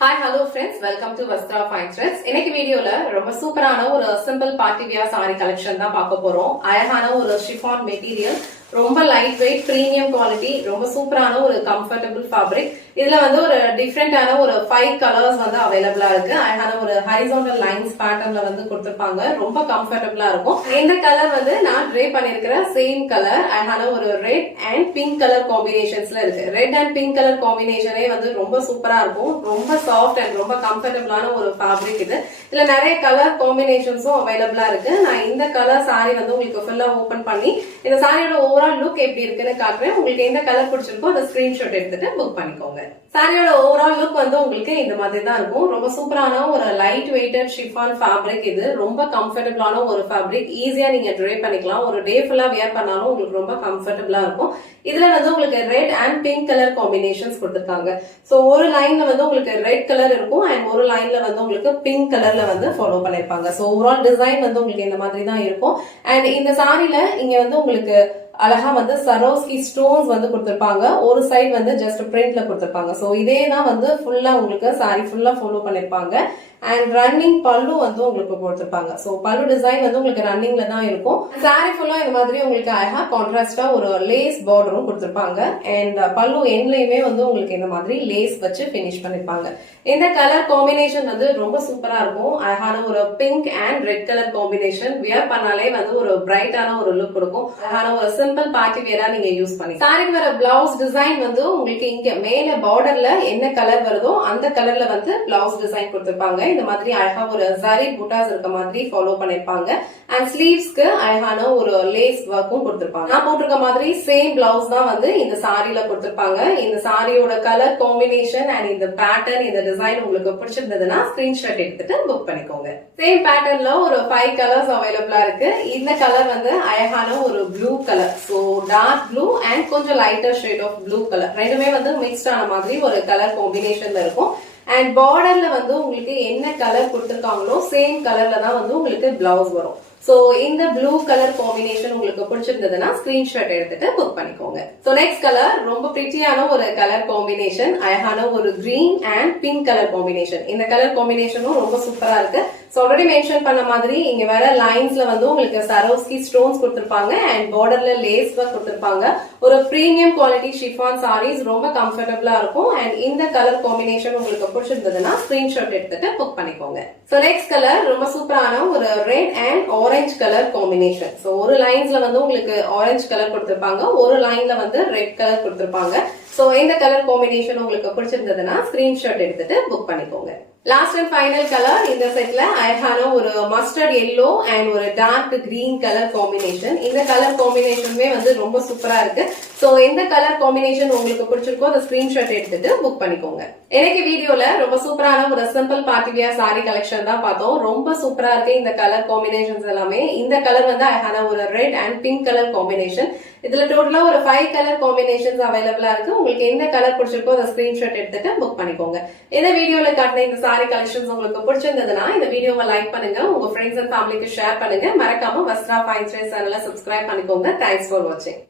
Hi, hello friends. Welcome to Vastra Fine Threads. இன்னைக்கு வீடியோல ரொம்ப சூப்பரான ஒரு simple party wear sorry collection தான் பார்க்க போறோம். அழகான ஒரு ஷிஃபான் மெட்டீரியல், ரொம்ப லைட் வெயிட், பிரீமியம் குவாலிட்டி, ரொம்ப சூப்பரான ஒரு கம்ஃபர்டபிள் ஃபேப்ரிக். இதுல வந்து ஒரு டிஃப்ரெண்டான ஒரு 5 கலர்ஸ் வந்து அவைலபிளா இருக்கு. அழகான ஒரு ஹரிசாண்டல் லைன்ஸ் பேட்டர்ன்ல வந்து கொடுத்திருப்பாங்க. ரொம்ப கம்ஃபர்டபிளா இருக்கும். இந்த கலர் வந்து நான் ட்ரே பண்ணிருக்கிற சேம் கலர், அழகான ஒரு ரெட் அண்ட் பிங்க் கலர் காம்பினேஷன்ஸ்ல இருக்கு. ரெட் அண்ட் பிங்க் கலர் காம்பினேஷனே வந்து ரொம்ப சூப்பரா இருக்கும். ரொம்ப சாஃப்ட் அண்ட் ரொம்ப கம்ஃபர்டபிளான ஒரு ஃபேப்ரிக் இது. இதுல நிறைய கலர் காம்பினேஷன்ஸும் அவைலபிளா இருக்கு. நான் இந்த கலர் சாரி வந்து உங்களுக்கு ஃபுல்லா ஓபன் பண்ணி இந்த சாரியோட ஓவரால் லுக் எப்படி இருக்குன்னு காட்டுறேன். உங்களுக்கு எந்த கலர் பிடிச்சிருக்கோ அதை ஸ்கிரீன்ஷாட் எடுத்துட்டு புக் பண்ணிக்கோங்க. சாரியோட ஓவரால் லுக் வந்து உங்களுக்கு இந்த மாதிரி தான் இருக்கும். ரொம்ப சூப்பரான ஒரு லைட் வெயிட்டட் ஷிஃபான் ஃபேப்ரிக் இது. ரொம்ப கம்ஃபர்டபிளான ஒரு ஃபேப்ரிக். ஈஸியா நீங்க ட்ரை பண்ணிக்கலாம். ஒரு டே ஃபுல்லா வியர் பண்ணாலும் உங்களுக்கு ரொம்ப கம்ஃபர்டபிளா இருக்கும். இதுல வந்து உங்களுக்கு red and pink colour combinations கொடுத்திருக்காங்க. சோ ஒரு லைன்ல வந்து உங்களுக்கு ரெட் கலர் இருக்கும் அண்ட் ஒரு லைன்ல வந்து உங்களுக்கு பிங்க் கலர்ல வந்து ஃபாலோ பண்ணிருப்பாங்க. சோ ஓவரால் டிசைன் வந்து உங்களுக்கு இந்த மாதிரி தான் இருக்கும். அண்ட் இந்த சாரில இங்க வந்து உங்களுக்கு அழகா வந்து சரோஸ்கி ஸ்டோன்ஸ் வந்து கொடுத்திருப்பாங்க. ஒரு சைடு வந்து ஜஸ்ட் பிரிண்ட்ல கொடுத்திருப்பாங்க. சோ இதே தான் வந்து ஃபுல்லா உங்களுக்கு சாரி ஃபுல்லா ஃபாலோ பண்ணிருப்பாங்க. அண்ட் ரன்னிங் பல்லு வந்து உங்களுக்கு கொடுத்திருப்பாங்க. சோ பல்லு டிசைன் வந்து உங்களுக்கு ரன்னிங்ல தான் இருக்கும். சாரி ஃபுல்லா இந்த மாதிரி உங்களுக்கு அழகா கான்ட்ராஸ்டா ஒரு லேஸ் பார்டரும் கொடுத்திருப்பாங்க. அண்ட் பல்லு எண்ட்லயுமே வந்து உங்களுக்கு இந்த மாதிரி லேஸ் வச்சு பினிஷ் பண்ணிருப்பாங்க. இந்த கலர் காம்பினேஷன் வந்து ரொம்ப சூப்பரா இருக்கும். அழகான ஒரு pink and red colour combination. Wear பண்ணாலே வந்து ஒரு பிரைட்டான ஒரு லுக் கொடுக்கும். அழகான ஒரு சிம்பிள் பார்ட்டி வியரா நீங்க யூஸ் பண்ணி சாரிக்கு வர பிளவுஸ் டிசைன் வந்து உங்களுக்கு இங்க மேல பார்டர்ல என்ன கலர் வருதோ அந்த கலர்ல வந்து பிளவுஸ் டிசைன் கொடுத்திருப்பாங்க. இந்த மாதிரி அழகா ஒரு ஜரி புட்டாஸ் இருக்க மாதிரி ஃபாலோ பண்ணிருப்பாங்க. அண்ட் ஸ்லீவ்ஸ்க்கு அழகான ஒரு லேஸ் ஒர்க்கும் கொடுத்திருப்பாங்க. நான் போட்டிருக்க மாதிரி சேம் பிளவுஸ் தான் வந்து இந்த சாரியில கொடுத்திருப்பாங்க. இந்த சாரியோட கலர் காம்பினேஷன் அண்ட் இந்த பேட்டர்ன், இந்த டிசைன் உங்களுக்கு பிடிச்சிருந்ததுன்னா ஸ்கிரீன்ஷாட் எடுத்துட்டு புக் பண்ணிக்கோங்க. சேம் பேட்டர்ன்ல ஒரு 5 கலர்ஸ் அவைலபிளா இருக்கு. இந்த கலர் வந்து அழகான ஒரு blue colour. So dark blue and கொஞ்சம் lighter shade of blue colour, ரெண்டுமே வந்து மிக்ஸ்ட் ஆன மாதிரி ஒரு கலர் காம்பினேஷன்ல இருக்கும். அண்ட் பார்டர்ல வந்து உங்களுக்கு என்ன கலர் கொடுத்திருக்காங்களோ சேம் கலர்ல தான் வந்து உங்களுக்கு பிளவுஸ் வரும். சோ இந்த ப்ளூ கலர் காம்பினேஷன் உங்களுக்கு பிடிச்சிருந்ததுன்னா ஸ்கிரீன்ஷாட் எடுத்துட்டு புக் பண்ணிக்கோங்க. சோ நெக்ஸ்ட் கலர் ரொம்ப பிரிட்டியான ஒரு கலர் காம்பினேஷன், அழகான ஒரு green and pink colour combination. இந்த கலர் காம்பினேஷனும் ரொம்ப சூப்பரா இருக்கு. சோ ஆல்ரெடி மென்ஷன் பண்ண மாதிரி இங்க வர லைன்ஸ்ல வந்து உங்களுக்கு சரோஸ்கி ஸ்டோன்ஸ் கொடுத்திருப்பாங்க அண்ட் பார்டர்ல லேஸ் ஒர்க் கொடுத்திருப்பாங்க. ஒரு பிரீமியம் குவாலிட்டி ஷிஃபான் சாரீஸ், ரொம்ப கம்ஃபர்டபிளா இருக்கும். அண்ட் இந்த கலர் காம்பினேஷன் உங்களுக்கு பிடிச்சிருந்ததுன்னா ஸ்கிரீன்ஷாட் எடுத்துட்டு புக் பண்ணிக்கோங்க. சோ நெக்ஸ்ட் கலர் ரொம்ப சூப்பரான ஒரு red and orange colour combination. So ஒரு லைன்ஸ்ல வந்து உங்களுக்கு ஆரஞ்சு கலர் கொடுத்திருப்பாங்க, ஒரு லைன்ல வந்து ரெட் கலர் கொடுத்திருப்பாங்க. சோ இந்த கலர் காம்பினேஷன் உங்களுக்கு பிடிச்சிருந்ததுன்னா ஸ்கிரீன்ஷாட் எடுத்துட்டு புக் பண்ணிக்கோங்க. லாஸ்ட் அண்ட் ஃபைனல் கலர் இந்த செட்ல அழகான ஒரு மஸ்டர்ட் எல்லோ அண்ட் ஒரு டார்க் கிரீன் கலர் காம்பினேஷன். இந்த கலர் காம்பினேஷனுமே வந்து ரொம்ப சூப்பரா இருக்கு. சோ எந்த கலர் காம்பினேஷன் உங்களுக்கு பிடிச்சிருக்கோ அதை ஸ்கிரீன்ஷாட் எடுத்துட்டு புக் பண்ணிக்கோங்க. எனக்கு வீடியோல ரொம்ப சூப்பரான ஒரு simple party wear sorry collection தான் பார்த்தோம். ரொம்ப சூப்பரா இருக்கு இந்த கலர் காம்பினேஷன்ஸ் எல்லாமே. இந்த கலர் வந்து அழகான ஒரு red and pink colour combination. இதுல டோட்டலா ஒரு 5 கலர் காம்பினேஷன்ஸ் அவைலபிளா இருக்கு. உங்களுக்கு எந்த கலர் பிடிச்சிருக்கோ அதை ஸ்கிரீன்ஷாட் எடுத்துட்டு புக் பண்ணிக்கோங்க. இந்த வீடியோல காட்டின இந்த சாரி கலெக்ஷன்ஸ் உங்களுக்கு பிடிச்சிருந்ததுன்னா இந்த வீடியோவை லைக் பண்ணுங்க, உங்க ஃப்ரெண்ட்ஸ் அண்ட் ஃபேமிலிக்கு ஷேர் பண்ணுங்க. மறக்காம வஸ்த்ரா ஃபைன் த்ரெட்ஸ் சேனலை சப்ஸ்கிரைப் பண்ணிக்கோங்க. தேங்க்ஸ் ஃபார் வாட்சிங்.